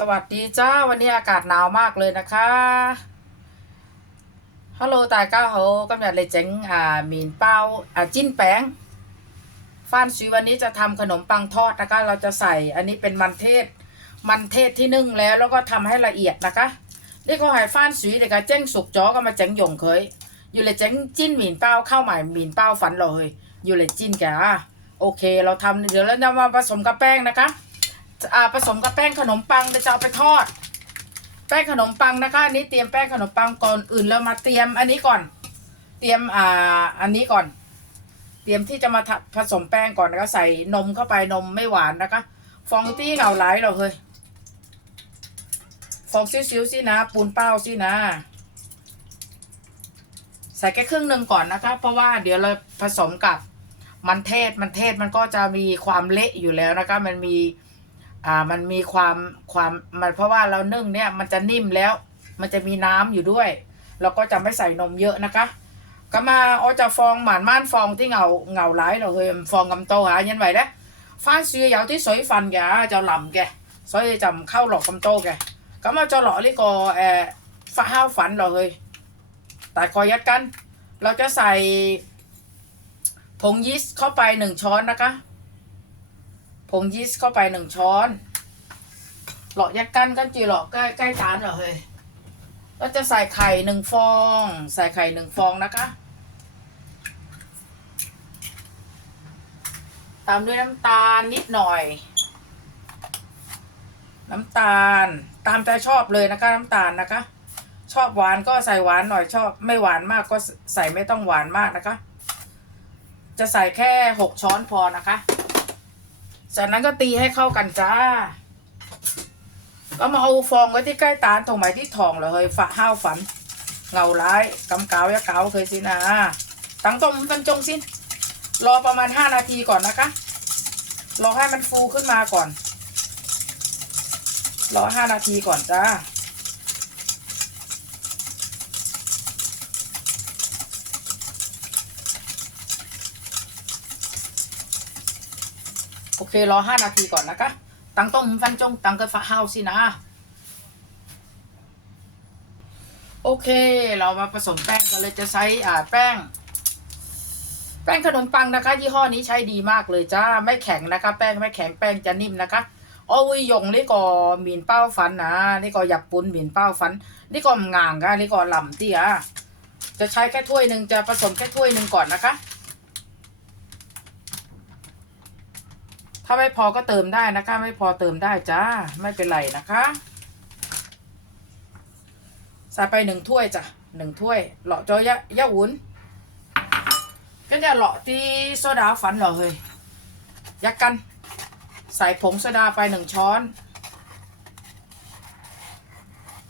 สวัสดีจ้า วันนี้อากาศหนาวมากเลยนะคะฮัลโหลตายก้าโฮกำลังเลยเจ๋งอ่ามีนเป้าอ่าจิ้นแป้งฟ้านซีวันนี้จะทำขนมปังทอดนะคะ เราจะใส่อันนี้เป็นมันเทศ มันเทศที่นึ่งแล้วแล้วก็ทำให้ละเอียดนะคะนี่ก็หายฟ้านซีเด็กเจ้งสุกจอก็มาเจ๋งหยงเคย อยู่เลยเจ๋งจิ้นหมีนเป้าเข้าใหม่หมีนเป้าฝันเลยอยู่เลยจิ้นแกโอเค เราทำเดี๋ยวแล้วนมาผสมกับแป้งนะคะ ผสมกับแป้งขนมปังเดี๋ยวจะเอาไปทอด แป้งขนมปังนะคะอันนี้เตรียมแป้งขนมปังก่อนอื่นเรามาเตรียมอันนี้ก่อน เตรียมอ่าอันนี้ก่อน เตรียมที่จะมาผสมแป้งก่อนนะคะใส่นมเข้าไปนมไม่หวานนะคะ ฟองตี้เหงาไหลเราเฮ้ยฟองซิ้วๆสินะ ปูนเป้าสินะใส่แค่ครึ่งหนึ่งก่อนนะคะ เพราะว่าเดี๋ยวเราผสมกับมันเทศมันเทศมันก็จะมีความเละอยู่แล้วนะคะ มันมี่ามันมีความความมันเพราะว่าเรานึ่งเนี่ยมันจะนิ่มแล้ว มันจะมีน้ำอยู่ด้วย เราก็จะไม่ใส่นมเยอะนะคะก็มาเอาจะฟองหมานม่านฟองที่เงาเงาหลายเราเคยฟองกำโตหายันไหวนะฟ้าเสียยาวที่สวยฟันแกจะหลำแกสวยจำเข้าหลอกกำโตแกก็มาจะหล่อลิโกเออฟ้าห้าวฝันเราเลยแต่คอยยัดกัน เราจะใส่ผงยีสต์เข้าไปหนึ่งช้อนนะคะ งยีสต์เข้าไปหนึ่งช้อน หลอกยักกันกันจีหลอกใกล้ใกล้จานเหรอเฮ้ยเราจะใส่ไข่หนึ่งฟอง ใส่ไข่หนึ่งฟองนะคะ ตามด้วยน้ำตาลนิดหน่อย น้ำตาลตามใจชอบเลยนะคะ น้ำตาลนะคะ ชอบหวานก็ใส่หวานหน่อยชอบ ไม่หวานมากก็ใส่ไม่ต้องหวานมากนะคะ จะใส่แค่หกช้อนพอนะคะ จากนั้นก็ตีให้เข้ากันจ้า ก็มาเอาฟองไว้ที่ใกล้ตาลตรงไหนที่ทองเลยเฮ้ยฝาห้าวฝัน เงาร้ายกำกาวยะเกาเคยสินะตั้งต้มกันจงสิรอประมาณห้านาทีก่อนนะคะ รอให้มันฟูขึ้นมาก่อน รอห้านาทีก่อนจ้า โอเค รอห้านาทีก่อนนะคะตั้งต้มฟันจงตั้งกันฝาห้าวสินะ โอเค เรามาผสมแป้งกันเลยจะใช้อ่าแป้ง แป้งขนมปังนะคะ ยี่ห้อนี้ใช้ดีมากเลยจ้าไม่แข็งนะคะ แป้งไม่แข็งแป้งจะนิ่มนะคะโอ้ยยงนี่ก็หมิ่นเป้าฟันนะนี่ก็หยับปุ้นหมิ่นเป้าฟัน นี่ก็งางค่ะนี่ก็ลำเตี้ยจะใช้แค่ถ้วยหนึ่งจะผสมแค่ถ้วยหนึ่งก่อนนะคะาไม่พอก็เติมได้นะคะ ไม่พอเติมได้จ้า ไม่เป็นไรนะคะใส่ไปหนึ่งถ้วยจ้ะหนึ่งถ้วยเหลาะจอยะยะวุ้นก็จะเหลาะที่โซดาฝันเหรอเฮ้ยยักกัน ใส่ผงโซดาไปหนึ่งช้อน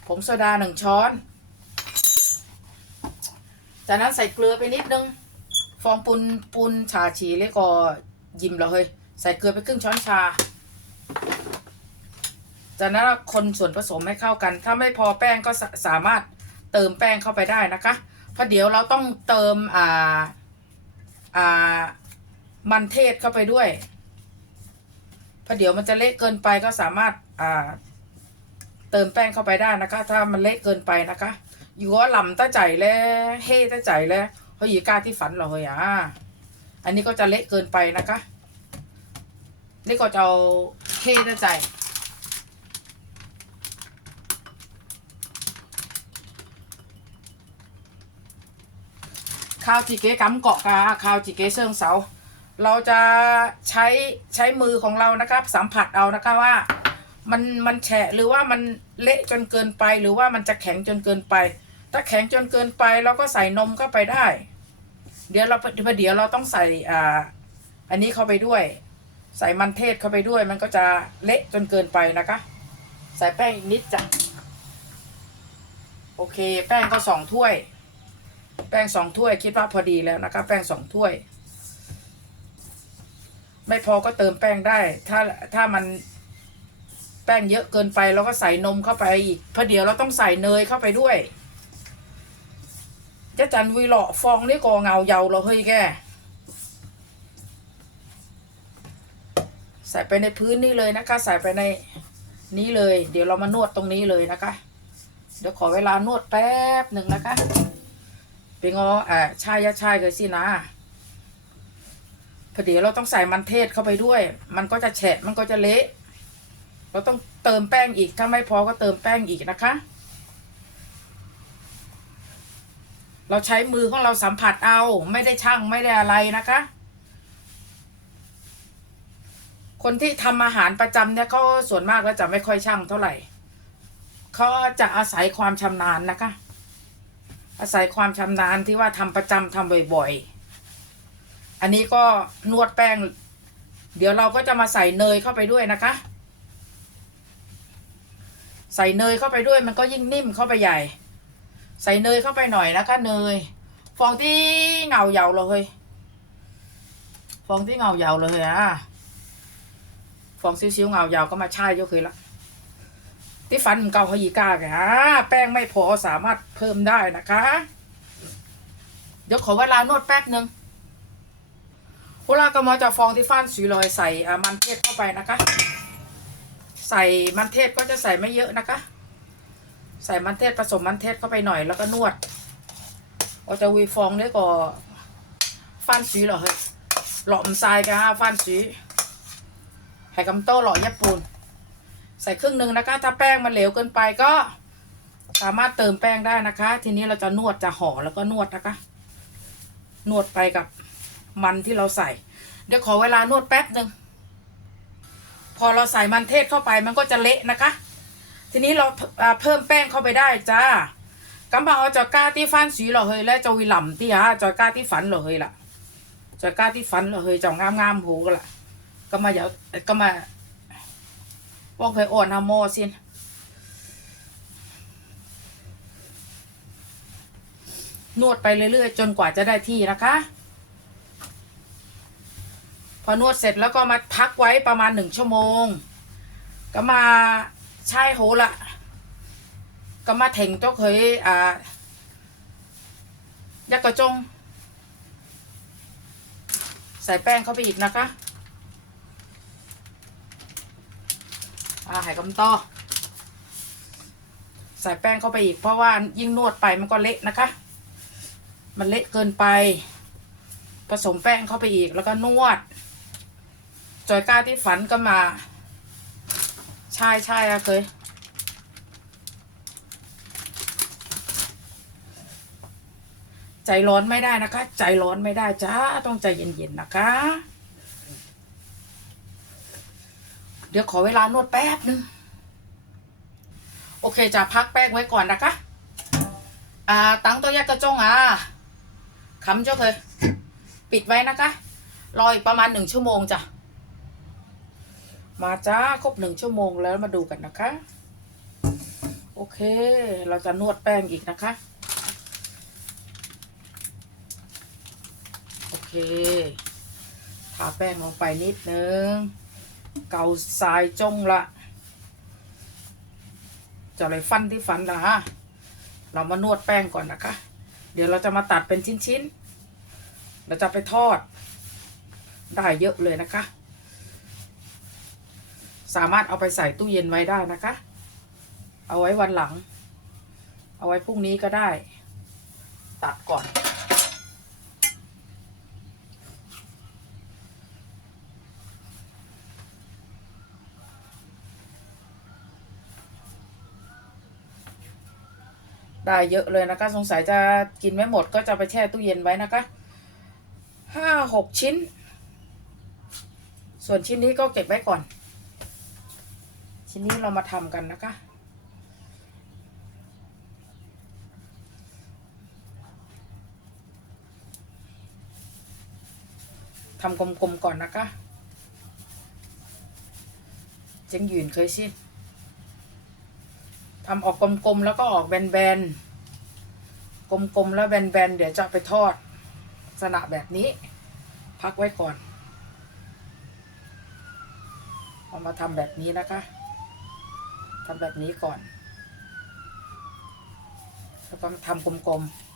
ผงโซดาหนึ่งช้อน จากนั้นใส่เกลือไปนิดนึง ฟองปุนปุนชาชีแล้วก็ยิ้มเหรอเฮ้ย ใส่เกลือไปครึ่งช้อนชา จากนั้นเราคนส่วนผสมให้เข้ากัน ถ้าไม่พอแป้งก็สาสามารถเติมแป้งเข้าไปได้นะคะ เพราะเดี๋ยวเราต้องเติมอ่าอ่ามันเทศเข้าไปด้วย เพราะเดี๋ยวมันจะเละเกินไปก็สามารถอ่าเติมแป้งเข้าไปได้นะคะ ถ้ามันเละเกินไปนะคะอยู่ว่าลำต้าใจแล้วเฮ่ต้าใจแล้วเพราะอยู่กล้าที่ฝันเราเลยอะอันนี้ก็จะเละเกินไปนะคะ นี่ก็จะเอาเฮ่ต้าใจข้าวจีเก๋กำเกาะกาข้าวจีเก๋เซิงเสา เราจะใช้ใช้มือของเรานะครับ สัมผัสเอานะคะว่า มันมันแฉะหรือว่ามันเละจนเกินไปหรือว่ามันจะแข็งจนเกินไป ถ้าแข็งจนเกินไปเราก็ใส่นมเข้าไปได้ เดี๋ยวเราเดี๋ยวเราต้องใส่อ่าอันนี้เข้าไปด้วย ใส่มันเทศเข้าไปด้วย มันก็จะเละจนเกินไปนะคะ ใส่แป้งอีกนิดจ้ะโอเค แป้งก็สองถ้วย แป้งสองถ้วยคิดว่าพอดีแล้วนะคะ แป้งสองถ้วย ไม่พอก็เติมแป้งได้ ถ้าถ้ามันแป้งเยอะเกินไปเราก็ใส่นมเข้าไปอีกเพราะเดี๋ยวเราต้องใส่เนยเข้าไปด้วยจะจันวีหล่อฟองนี่ก็เงาเยาเราเฮ้ยแก ใส่ไปในพื้นนี่เลยนะคะ ใส่ไปในนี้เลย เดี๋ยวเรามานวดตรงนี้เลยนะคะ เดี๋ยวขอเวลานวดแป๊บหนึ่งนะคะเป็นงออ่าชายยะชายเลยสินะพอดีเราต้องใส่มันเทศเข้าไปด้วย มันก็จะแฉะมันก็จะเละเราต้องเติมแป้งอีกถ้าไม่พอก็เติมแป้งอีกนะคะ เราใช้มือของเราสัมผัสเอาไม่ได้ช่างไม่ได้อะไรนะคะ คนที่ทำอาหารประจำเนี่ยเขาส่วนมากแล้วจะไม่ค่อยช่างเท่าไหร่เขาจะอาศัยความชำนาญนะคะ อาศัยความชำนาญที่ว่าทำประจำทำบ่อยๆ อันนี้ก็นวดแป้ง เดี๋ยวเราก็จะมาใส่เนยเข้าไปด้วยนะคะ ใส่เนยเข้าไปด้วยมันก็ยิ่งนิ่มเข้าไปใหญ่ ใส่เนยเข้าไปหน่อยนะคะเนย ฟองที่เงาเหยาเลย ฟองที่เงาเหยาเลยอะ ฟองซิ้วๆเงายาวก็มาใช่ก็เคยละที่ฟันเก่าเขายีกาแกฮะแป้งไม่พอสามารถเพิ่มได้นะคะ เดี๋ยวขอเวลานวดแป๊บหนึ่งเวลาก็มาจะฟองที่ฟันสีลอยใส่มันเทศเข้าไปนะคะ ใส่มันเทศก็จะใส่ไม่เยอะนะคะ ใส่มันเทศผสมมันเทศเข้าไปหน่อยแล้วก็นวดก็จะวีฟองได้ก็ฟันสีเหรอเฮ้ยหลอมทรายกันฮะฟันสี ไข่กำโต้หล่อญี่ปุ่น ใส่ครึ่งหนึ่งนะคะ ถ้าแป้งมันเหลวเกินไปก็ สามารถเติมแป้งได้นะคะ ทีนี้เราจะนวดจะห่อแล้วก็นวดนะคะ นวดไปกับมันที่เราใส่ เดี๋ยวขอเวลานวดแป๊บหนึ่งพอเราใส่มันเทศเข้าไปมันก็จะเละนะคะ ทีนี้เราอ่าเพิ่มแป้งเข้าไปได้จ้ากำบังเอาจอยก้าที่ฟันสีเหรอเฮยและจวีหล่ำที่ฮะจอยก้าที่ฝันเหรอเฮยล่ะจอยก้าที่ฝันเหรอเฮยจองงามๆหูกันล่ะ ก็มาเดี๋ยวก็มาว่าเคยอ่อนฮาโมสินนวดไปเรื่อยๆ จนกว่าจะได้ที่นะคะ พอนวดเสร็จแล้วก็มาพักไว้ประมาณหนึ่งชั่วโมง ก็มาใช่โหละ ก็มาเถ่งเจ้าเคยอ่ายักกระจง ใส่แป้งเข้าไปอีกนะคะ อาไห่กำต้อใส่แป้งเข้าไปอีกเพราะว่ายิ่งนวดไปมันก็เละนะคะ มันเละเกินไป ผสมแป้งเข้าไปอีกแล้วก็นวด จอยก้าที่ฝันก็มาใช่ใช่อะเคยใจร้อนไม่ได้นะคะ ใจร้อนไม่ได้จ้าต้องใจเย็นๆนะคะ เดี๋ยวขอเวลานวดแป๊บหนึ่งโอเคจะพักแป้งไว้ก่อนนะคะ อ่า ตั้งตัวแยกกระจงอะคำเจ้าเคย ปิดไว้นะคะ รออีกประมาณหนึ่งชั่วโมงจ้ะ มาจ้าครบหนึ่งชั่วโมงแล้วมาดูกันนะคะ โอเค เราจะนวดแป้งอีกนะคะ โอเค ทาแป้งลงไปนิดนึง เกาทรายจงละจะเลยฟันที่ฟันละฮะ เรามานวดแป้งก่อนนะคะ เดี๋ยวเราจะมาตัดเป็นชิ้นๆ เราจะไปทอด ได้เยอะเลยนะคะ สามารถเอาไปใส่ตู้เย็นไว้ได้นะคะ เอาไว้วันหลัง เอาไว้พรุ่งนี้ก็ได้ ตัดก่อน ได้เยอะเลยนะคะ สงสัยจะกินไม่หมดก็จะไปแช่ตู้เย็นไว้นะคะห้าหกชิ้น ส่วนชิ้นนี้ก็เก็บไว้ก่อน ชิ้นนี้เรามาทำกันนะคะทำกลมๆก่อนนะคะเจ๊งหยืนเคยชิน ทำออกกลมๆแล้วก็ออกแบนๆ กลมๆแล้วแบนๆ เดี๋ยวจะไปทอดลักษณะแบบนี้ พักไว้ก่อน เอามาทำแบบนี้นะคะทำแบบนี้ก่อน แล้วก็ทำกลมๆ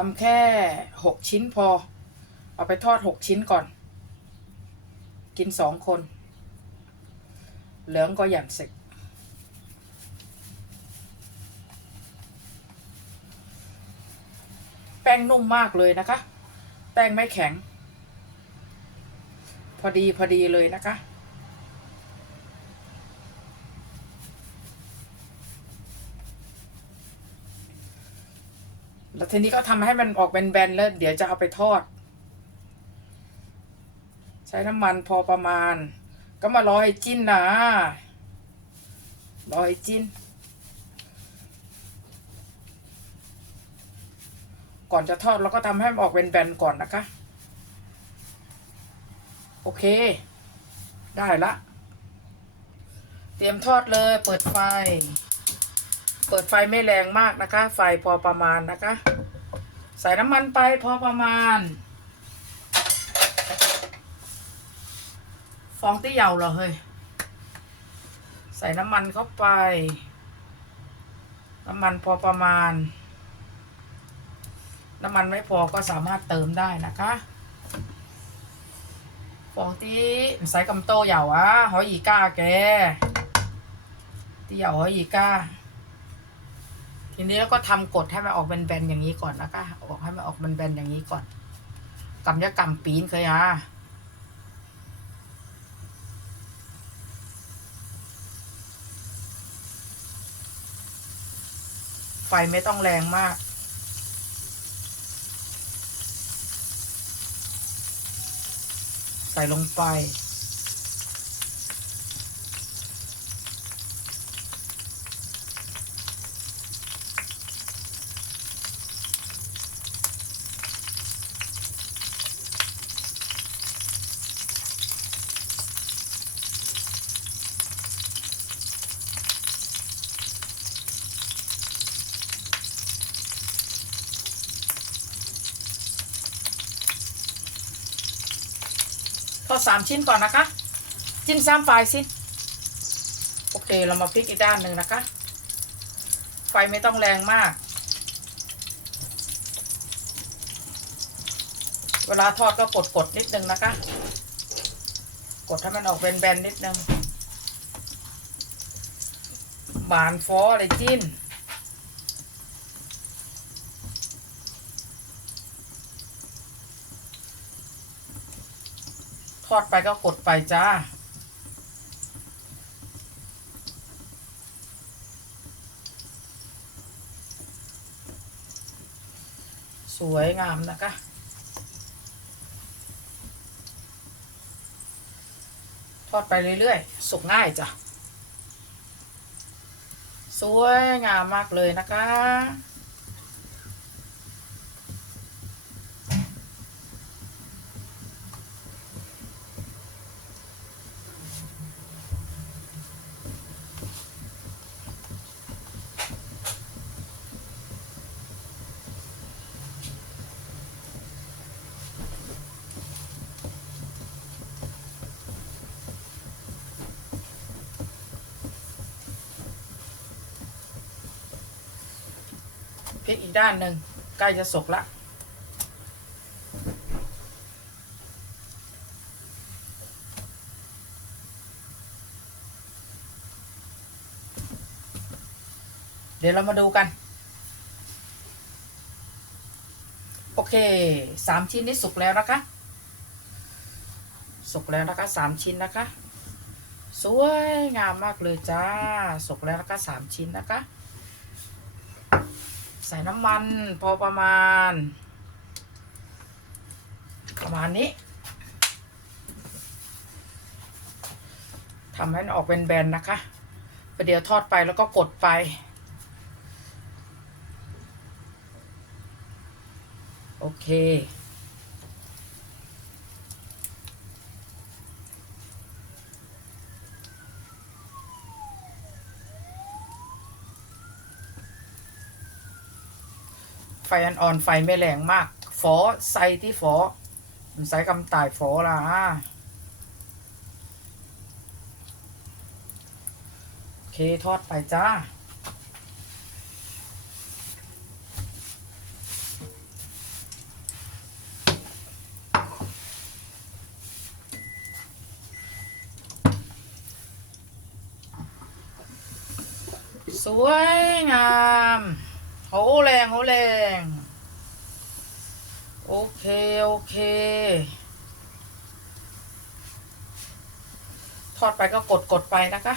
ทำแค่หกชิ้นพอ เอาไปทอดหกชิ้นก่อน กินสองคน เหลืองก็หยั่นเสร็จแป้งนุ่มมากเลยนะคะ แป้งไม่แข็ง พอดีพอดีเลยนะคะ แล้วทีนี้ก็ทำให้มันออกเป็นแบนๆแล้ว เดี๋ยวจะเอาไปทอด ใช้น้ำมันพอประมาณ ก็มารอให้จิ้นนะรอให้จิ้น ก่อนจะทอดเราก็ทำให้มันออกเป็นแบนๆก่อนนะคะ โอเค ได้ละ เตรียมทอดเลยเปิดไฟ เปิดไฟไม่แรงมากนะคะ ไฟพอประมาณนะคะ ใส่น้ำมันไปพอประมาณ ฟองที่เหยาเหรอเฮ้ย ใส่น้ำมันเข้าไป น้ำมันพอประมาณ น้ำมันไม่พอก็สามารถเติมได้นะคะฟองที่ใส่กำโตเหยาอะหอยอีก้าแกที่เหยาหอยอีก้า ทีนี้แล้วก็ทำกดให้มันออกแบนๆอย่างนี้ก่อนนะคะออกให้มันออกแบนๆอย่างนี้ก่อนกำยะกำปีนเคยอะไฟไม่ต้องแรงมาก ใส่ลงไป ทอดสามชิ้นก่อนนะคะ จิ้มซ้ำไฟสิโอเค เรามาพลิกอีกด้านหนึ่งนะคะ ไฟไม่ต้องแรงมาก เวลาทอดก็กดกดๆนิดนึงนะคะ กดให้มันออกเป็นแบนๆนิดนึงบานฟออะไรจิ้น ทอดไปก็กดไปจ้า สวยงามนะคะทอดไปเรื่อยๆ สุกง่ายจ้ะ สวยงามมากเลยนะคะ พลิกอีกด้านหนึ่งใกล้จะสุกละเดี๋ยวเรามาดูกัน โอเคสามชิ้นนี้สุกแล้วนะคะ สุกแล้วนะคะสามชิ้นนะคะ สวยงามมากเลยจ้า สุกแล้วนะคะสามชิ้นนะคะ ใส่น้ำมันพอประมาณ ประมาณนี้ทำให้มันออกเป็นแบนๆนะคะประเดี๋ยวทอดไปแล้วก็กดไป โอเค ไฟอ่อนๆไฟไม่แรงมาก ฝอใส่ที่ฝอใส่ไซกำตายฝอละโอเคทอดไปจ้าสวยงาม โหแรงโหแรง โอเค โอเค ทอดไปก็กดกดไปนะคะ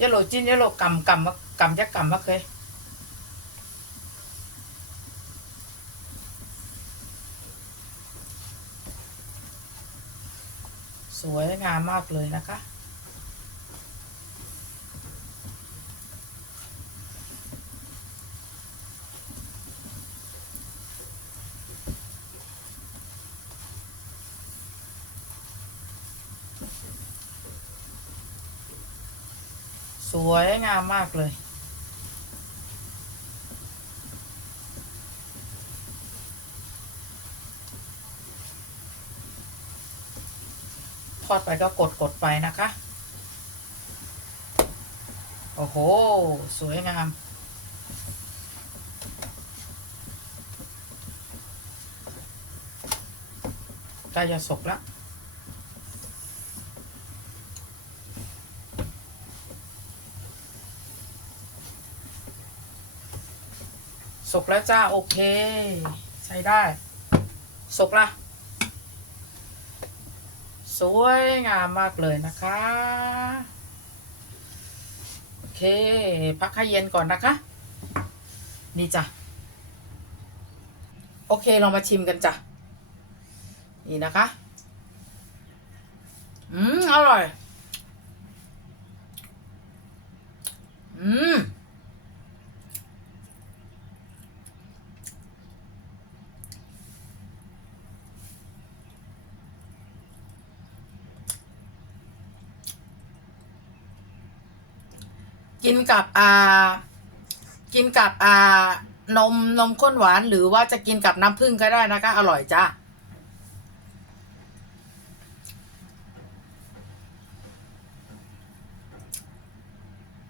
ยะโหลจิ้นยะโหลกำกำมากำจะกำมาเคยสวยงามมากเลยนะคะ สวยงามากเลย ทอดไปก็กดกดไปนะคะ โอ้โห สวยงามใกล้จะสุกแล้ว สุกแล้วจ้า โอเค ใช้ได้ สุกละสวยงามมากเลยนะคะ โอเค พักให้เย็นก่อนนะคะ นี่จ้ะ โอเคเรามาชิมกันจ้ะ นี่นะคะ อืม อร่อย อืม กินกับอ่ากินกับอ่านมนมข้นหวานหรือว่าจะกินกับน้ำผึ้งก็ได้นะคะ อร่อยจ้า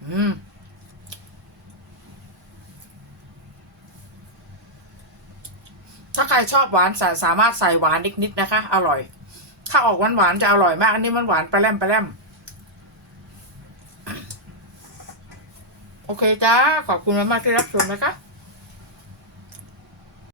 อืมถ้าใครชอบหวานสามารถใส่หวานนิดๆนะคะ อร่อย ถ้าออกหวานหวานๆจะอร่อยมาก อันนี้มันหวานไปแลมไปแลม โอเคจ้า ขอบคุณมากๆที่รับชมนะคะ